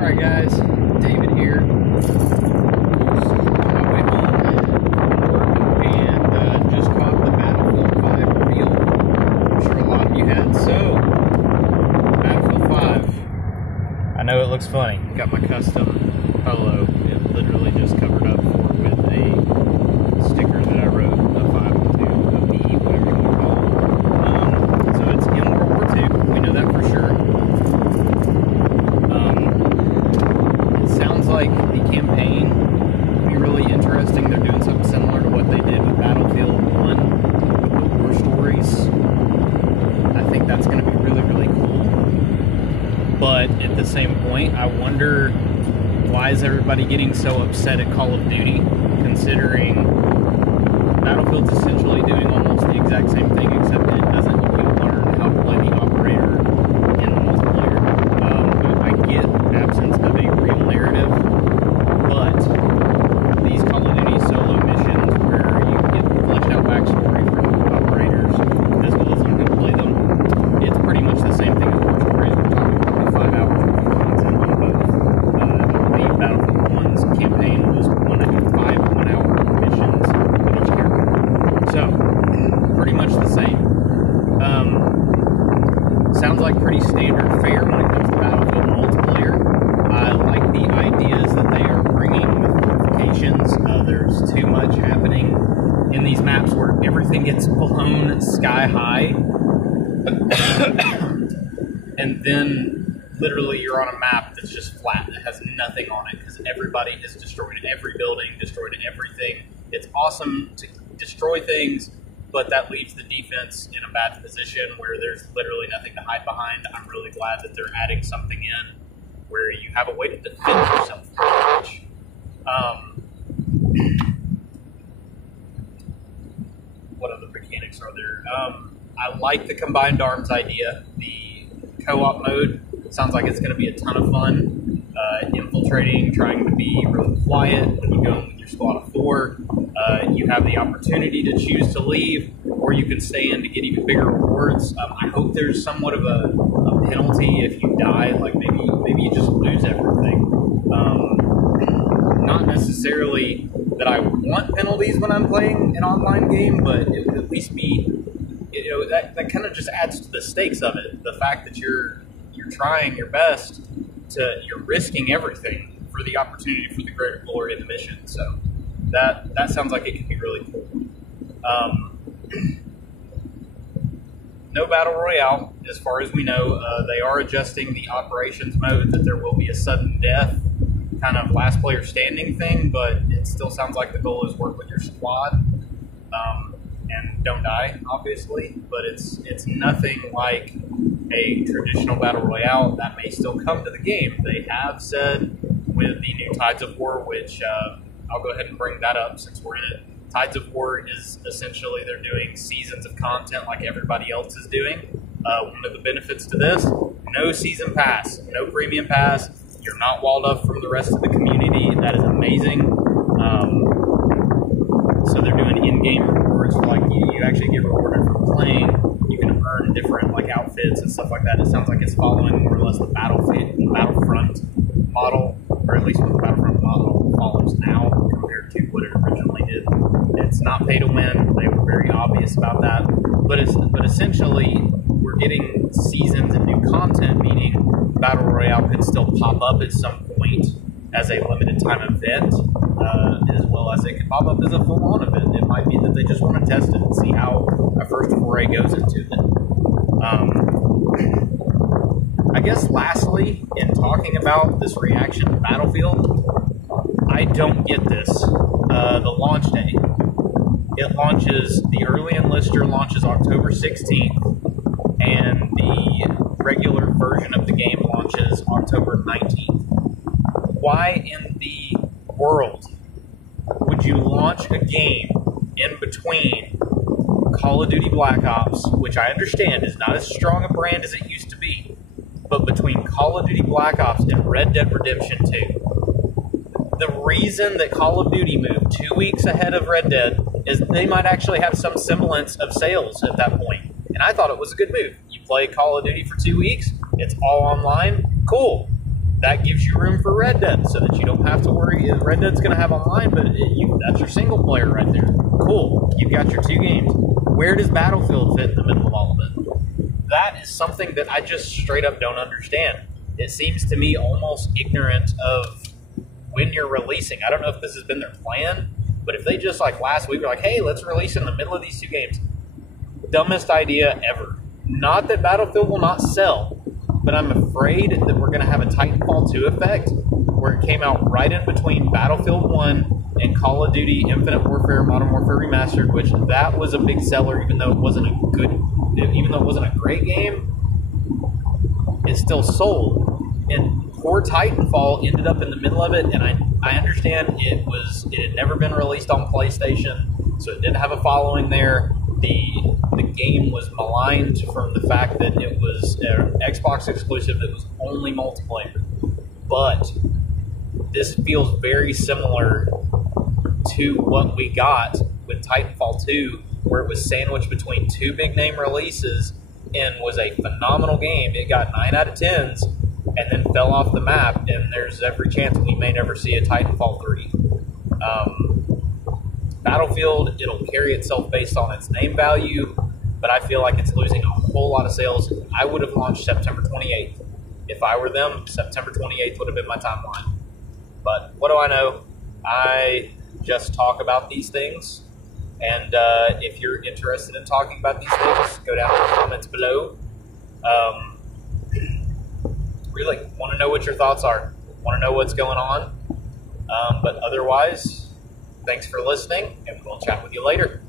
Alright guys, David here. On my way home from work and just caught the Battlefield 5 reel. I'm sure a lot of you had. So, Battlefield 5. I know it looks funny. Got my custom polo. It literally just covered up for it with a sticker that I wrote, a 512, a B, whatever you want to call it. So it's in World War II. We know that for sure. Sounds like the campaign will be really interesting. They're doing something similar to what they did with Battlefield 1 with the war stories. I think that's going to be really, really cool. But at the same point, I wonder, why is everybody getting so upset at Call of Duty, considering Battlefield's essentially doing almost the exact same thing, except it doesn't. You can learn how to play the operator in multiplayer. I get absence of a real narrative, but these Call of Duty solo missions where you get the fleshed out backstory from operators as well as on how to play them, it's pretty much the same thing as war stories. We're talking probably 5 hours of performance in on both. I believe Battlefield 1's campaign was 5 1-hour missions with each character. So, pretty much the same. Sounds like pretty standard fare when it comes to Battlefield multiplayer. I like the ideas that they are bringing with fortifications. There's too much happening in these maps where everything gets blown sky high. And then literally you're on a map that's just flat, that has nothing on it because everybody has destroyed every building, destroyed everything. It's awesome to destroy things, but that leaves the defense in a bad position where there's literally nothing to hide behind. I'm really glad that they're adding something in where you have a way to defend yourself. What other mechanics are there? I like the combined arms idea. The co-op mode sounds like it's going to be a ton of fun. Infiltrating, trying to be really quiet when you go in with your squad of 4. You have the opportunity to choose to leave, or you can stay in to get even bigger rewards. I hope there's somewhat of a penalty if you die, like maybe you just lose everything. Not necessarily that I want penalties when I'm playing an online game, but it would at least be, that kind of just adds to the stakes of it. The fact that you're trying your best you're risking everything for the opportunity for the greater glory of the mission. So that sounds like it could be really cool. No battle royale, as far as we know. They are adjusting the operations mode that there will be a sudden death kind of last player standing thing, but it still sounds like the goal is work with your squad and don't die, obviously. But it's nothing like a traditional battle royale. That may still come to the game. They have said with the new Tides of War, which I'll go ahead and bring that up since we're in it. Tides of War is essentially they're doing seasons of content like everybody else is doing. One of the benefits to this, no season pass, no premium pass. You're not walled up from the rest of the community. That is amazing. So they're doing in-game rewards, like you actually get rewarded for playing. You can earn different like outfits and stuff like that. It sounds like it's following more or less the Battlefront model, or at least what the Battlefront model follows now compared to what it originally did. It's not pay to win. They were very obvious about that. But essentially, we're getting seasons and new content, meaning Battle Royale could still pop up at some point as a limited time event, as well as it could pop up as a full-on event. It might be that they just want to test it and see how a first foray goes into it. I guess lastly, in talking about this reaction to Battlefield, I don't get this. The launch date. It launches, the early enlister launches October 16th, and the regular version of the game launches October 19th. Why in the world would you launch a game in between Call of Duty Black Ops, which I understand is not as strong a brand as it used to be, but between Call of Duty Black Ops and Red Dead Redemption 2? The reason that Call of Duty moved 2 weeks ahead of Red Dead is they might actually have some semblance of sales at that point. And I thought it was a good move. You play Call of Duty for 2 weeks, it's all online, cool. that gives you room for Red Dead so that you don't have to worry. Red Dead's going to have online, but that's your single player right there. Cool. You've got your 2 games. Where does Battlefield fit in the middle of all of it? That is something that I just straight up don't understand. It seems to me almost ignorant of when you're releasing. I don't know if this has been their plan, but if they just like last week were like, hey, let's release in the middle of these 2 games. Dumbest idea ever. Not that Battlefield will not sell, but I'm afraid that we're going to have a Titanfall 2 effect where it came out right in between Battlefield 1 and Call of Duty Infinite Warfare Modern Warfare Remastered, which that was a big seller, even though it wasn't a great game, it still sold. And poor Titanfall ended up in the middle of it, and I understand it had never been released on PlayStation, so it didn't have a following there. The game was maligned from the fact that it was an Xbox exclusive that was only multiplayer. But this feels very similar to what we got with Titanfall 2, where it was sandwiched between 2 big name releases and was a phenomenal game. It got 9 out of 10s and then fell off the map, and there's every chance we may never see a Titanfall 3. Battlefield, it'll carry itself based on its name value, but I feel like it's losing a whole lot of sales. I would have launched September 28th. If I were them, September 28th would have been my timeline. But what do I know? I just talk about these things. And if you're interested in talking about these things, go down in the comments below. Really want to know what your thoughts are. Want to know what's going on. But otherwise, thanks for listening, and we'll chat with you later.